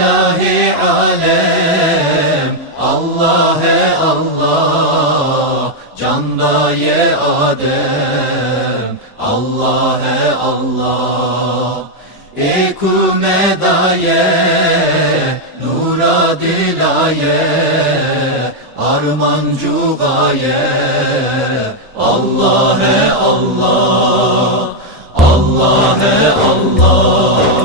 İlahi alem Allah'e Allah Candaye Adem Allah'e Allah. Ekumedaye Nura dilaye Armancu gaye Allah'e Allah Allah'e Allah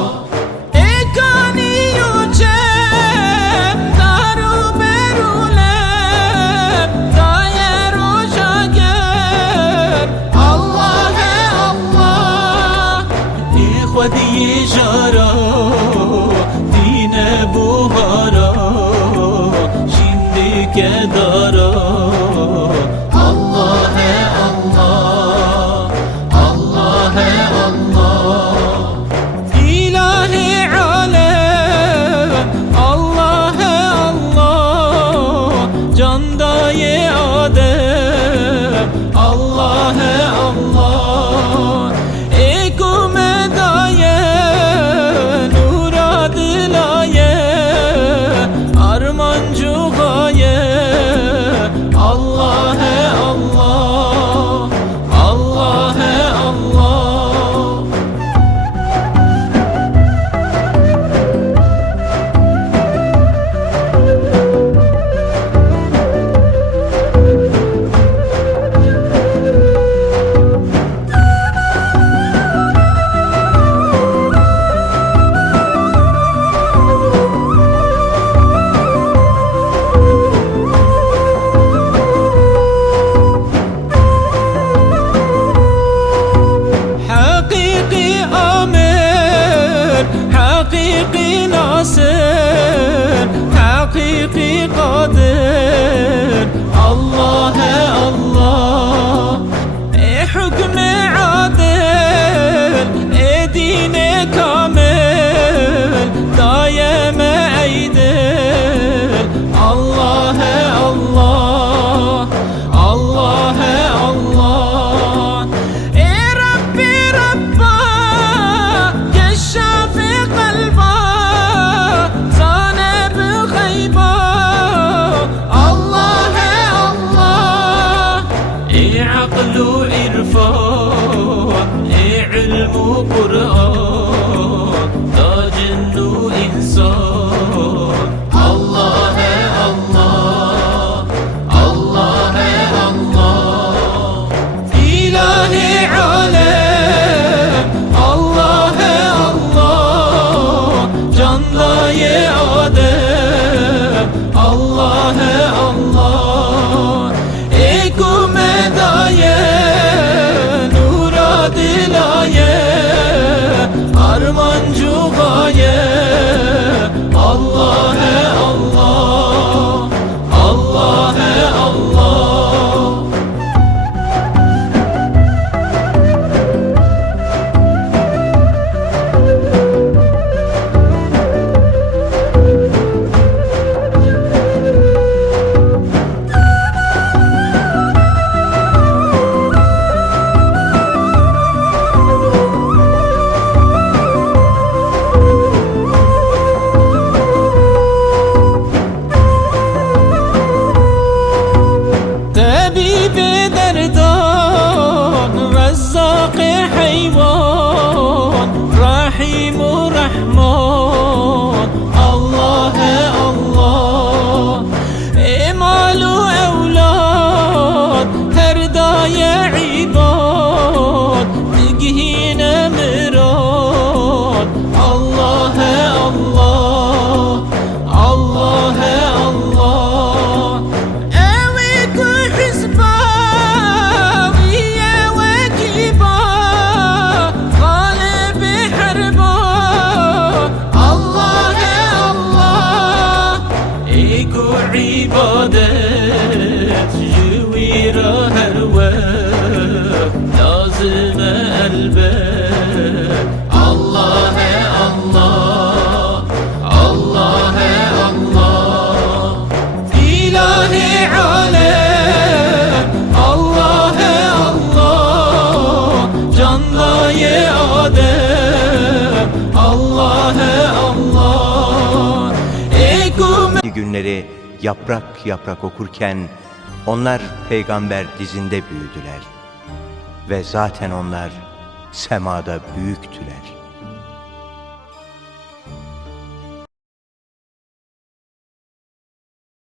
Kedara. happiness bu Kur'an Tacin nur insan. Allah he Allah Allah he Allah. İlahi alem Allah he Allah. Canla ye adem Allah he طبيب دردان رزاق حيوان رحيم رحمن ibadet. Jüvira her vakt Lazime elbet. Allah he Allah Allah he Allah. İlahi alem Allah he Allah. Canla ye adem Allah. He Allah günleri yaprak yaprak okurken onlar peygamber dizinde büyüdüler. Ve zaten onlar semada büyüktüler.''